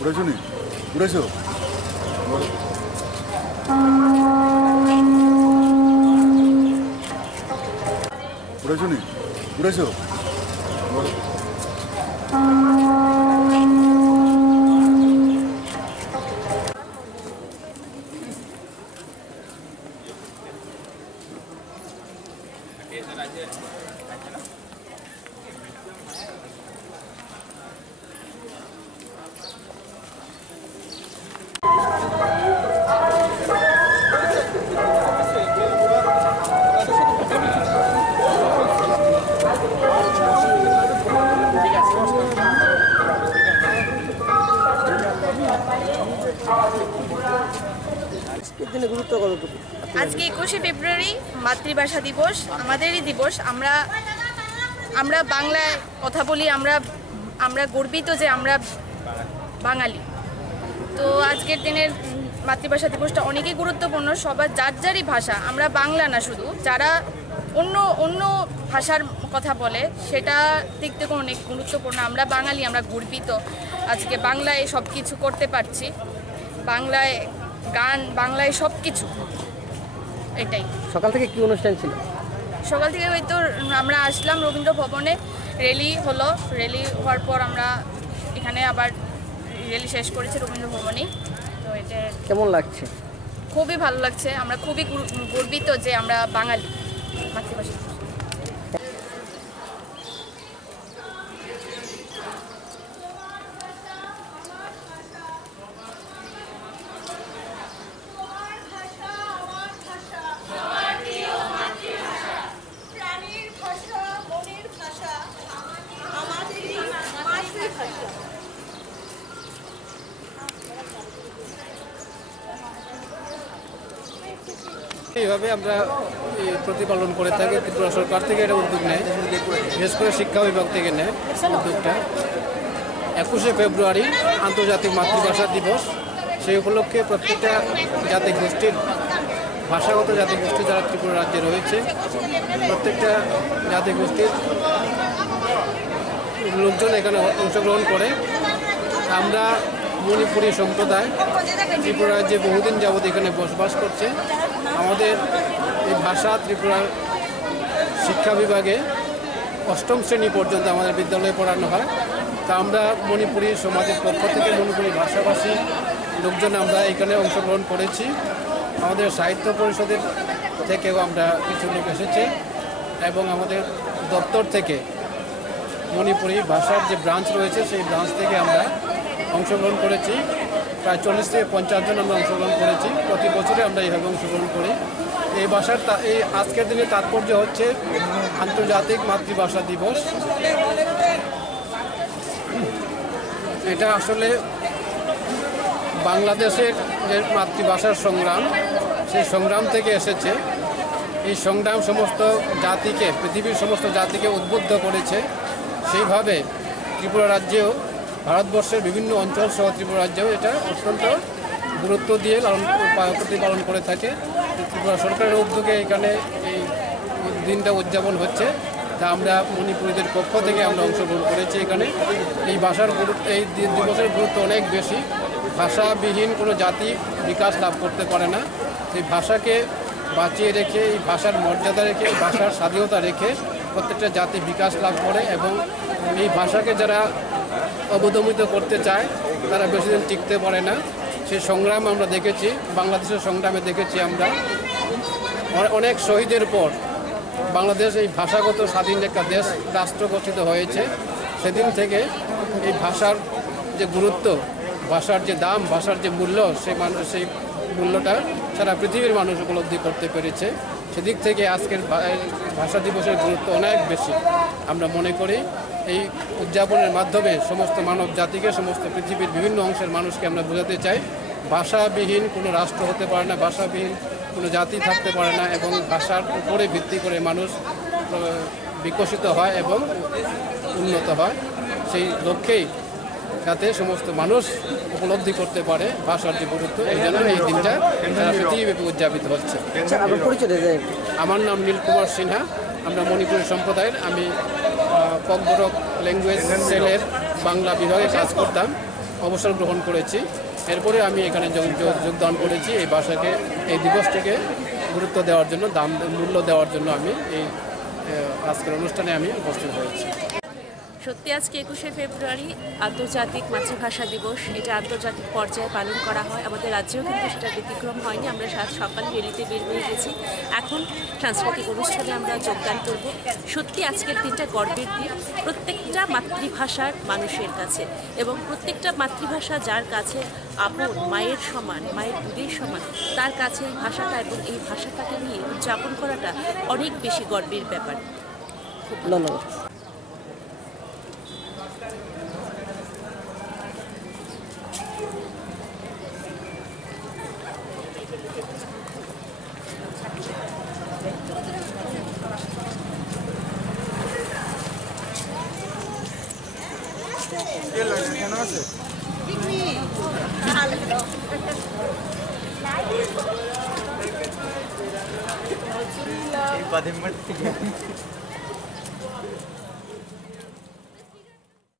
উড়েছো নি উড়েছো উড়েছো নি উড়েছো আজকে 21শে ফেব্রুয়ারি মাতৃভাষা দিবস, আমাদেরই দিবস। আমরা বাংলায় কথা বলি, আমরা গর্বিত যে আমরা বাঙালি। তো আজকের দিনের মাতৃভাষা দিবসটা অনেকই গুরুত্বপূর্ণ। সবার যার যারই ভাষা, আমরা বাংলা না শুধু, যারা অন্য ভাষার কথা বলে সেটা দিক থেকে অনেক গুরুত্বপূর্ণ। আমরা বাঙালি, আমরা গর্বিত আজকে বাংলায় সব কিছু করতে পারছি, বাংলায় গান, বাংলায় সব কিছু। এটাই। সকাল থেকে কি অনুষ্ঠান ছিল? সকাল থেকে ওই তো আমরা আসলাম রবীন্দ্র ভবনে, র্যালি হলো, র্যালি হওয়ার পর আমরা এখানে আবার র্যালি শেষ করেছি রবীন্দ্র ভবনেই। তো এটা কেমন লাগছে? খুবই ভালো লাগছে, আমরা খুবই গর্বিত যে আমরা বাঙালি মাতৃভাষা। এইভাবে আমরা প্রতিপালন করে থাকি। ত্রিপুরা সরকার থেকে এটা উদ্যোগ নেয়, বিশেষ করে শিক্ষা বিভাগ থেকে নেয় উদ্যোগটা। 21শে ফেব্রুয়ারি আন্তর্জাতিক মাতৃভাষা দিবস। সেই উপলক্ষে প্রত্যেকটা জাতি গোষ্ঠীর, ভাষাগত জাতিগোষ্ঠী যারা ত্রিপুরা রাজ্যে রয়েছে, প্রত্যেকটা জাতিগোষ্ঠীর লোকজন এখানে অংশগ্রহণ করে। আমরা মণিপুরী সম্প্রদায় ত্রিপুরা রাজ্যে বহুদিন যাবৎ এখানে বসবাস করছে। আমাদের এই ভাষা ত্রিপুরার শিক্ষা বিভাগে 8ম শ্রেণী পর্যন্ত আমাদের বিদ্যালয়ে পড়ানো হয়। তা আমরা মণিপুরী সমাজের পক্ষ থেকে, মণিপুরী ভাষাভাষী লোকজন আমরা এখানে অংশগ্রহণ করেছি। আমাদের সাহিত্য পরিষদের থেকেও আমরা কিছু লোক এসেছে এবং আমাদের দপ্তর থেকে মণিপুরী ভাষার যে ব্রাঞ্চ রয়েছে সেই ব্রাঞ্চ থেকে আমরা অংশগ্রহণ করেছি। প্রায় 40 থেকে 50 জন আমরা অংশগ্রহণ করেছি। প্রতি বছরে আমরা এইভাবে অংশগ্রহণ করি। এই ভাষার এই আজকের দিনের তাৎপর্য হচ্ছে আন্তর্জাতিক মাতৃভাষা দিবস। এটা আসলে বাংলাদেশের যে মাতৃভাষার সংগ্রাম, সেই সংগ্রাম থেকে এসেছে। এই সংগ্রাম সমস্ত জাতিকে, পৃথিবীর সমস্ত জাতিকে উদ্বুদ্ধ করেছে। সেইভাবে ত্রিপুরা রাজ্যেও, ভারতবর্ষের বিভিন্ন অঞ্চল সহ ত্রিপুরা রাজ্যেও এটা অত্যন্ত গুরুত্ব দিয়ে প্রতিপালন করে থাকে। ত্রিপুরা সরকারের উদ্যোগে এখানে এই দিনটা উদযাপন হচ্ছে। তা আমরা মণিপুরীদের পক্ষ থেকে আমরা অংশগ্রহণ করেছি এখানে। এই ভাষার গুরুত্ব, এই দিবসের গুরুত্ব অনেক বেশি। ভাষাবিহীন কোনো জাতি বিকাশ লাভ করতে পারে না। এই ভাষাকে বাঁচিয়ে রেখে, এই ভাষার মর্যাদা রেখে, এই ভাষার স্বাধীনতা রেখে প্রত্যেকটা জাতি বিকাশ লাভ করে। এবং এই ভাষাকে যারা অবদমিত করতে চায় তারা বেশি দিন টিকতে পারে না। সেই সংগ্রাম আমরা দেখেছি, বাংলাদেশের সংগ্রামে দেখেছি আমরা। অনেক শহীদের পর বাংলাদেশ এই ভাষাগত স্বাধীন একটা দেশ, রাষ্ট্র গঠিত হয়েছে। সেদিন থেকে এই ভাষার যে গুরুত্ব, ভাষার যে দাম, ভাষার যে মূল্য, সেই মূল্যটা সারা পৃথিবীর মানুষ উপলব্ধি করতে পেরেছে। সেদিক থেকে আজকের ভাষা দিবসের গুরুত্ব অনেক বেশি আমরা মনে করি। এই উদযাপনের মাধ্যমে সমস্ত মানব জাতিকে, সমস্ত পৃথিবীর বিভিন্ন অংশের মানুষকে আমরা বোঝাতে চাই, ভাষাবিহীন কোনো রাষ্ট্র হতে পারে না, ভাষাবিহীন কোনো জাতি থাকতে পারে না। এবং ভাষার উপরে ভিত্তি করে মানুষ বিকশিত হয় এবং উন্নত হয়। সেই লক্ষ্যেই যাতে সমস্ত মানুষ উপলব্ধি করতে পারে ভাষার যে গুরুত্ব, এই জন্য এই দিনটা পৃথিবীব্যাপী উদযাপিত হচ্ছে। আমার নাম নীলকুমার সিনহা, আমরা মণিপুরী সম্প্রদায়ের। আমি পগবরক ল্যাঙ্গুয়েজ সেলের বাংলা বিভাগে কাজ করতাম। অবসর গ্রহণ করেছি। এরপরে আমি এখানে যোগদান করেছি এই ভাষাকে, এই দিবসটিকে গুরুত্ব দেওয়ার জন্য, মূল্য দেওয়ার জন্য আমি এই আজকের অনুষ্ঠানে আমি উপস্থিত হয়েছি। সত্যি আজকে 21শে ফেব্রুয়ারি আন্তর্জাতিক মাতৃভাষা দিবস। এটা আন্তর্জাতিক পর্যায়ে পালন করা হয়। আমাদের রাজ্যেও কিন্তু সেটা ব্যতিক্রম হয়নি। আমরা সকালে রেলিতে বের হয়ে গেছি, এখন সাংস্কৃতিক অনুষ্ঠানে আমরা যোগদান করব। সত্যি আজকের দিনটা গর্বের দিন প্রত্যেকটা মাতৃভাষার মানুষের কাছে, এবং প্রত্যেকটা মাতৃভাষা যার কাছে আপন, মায়ের সমান, মায়ের দুধের সমান, তার কাছে এই ভাষাটা এবং এই ভাষাটাকে নিয়ে উদযাপন করাটা অনেক বেশি গর্বের ব্যাপার। ধন্যবাদ। কেন আছে पद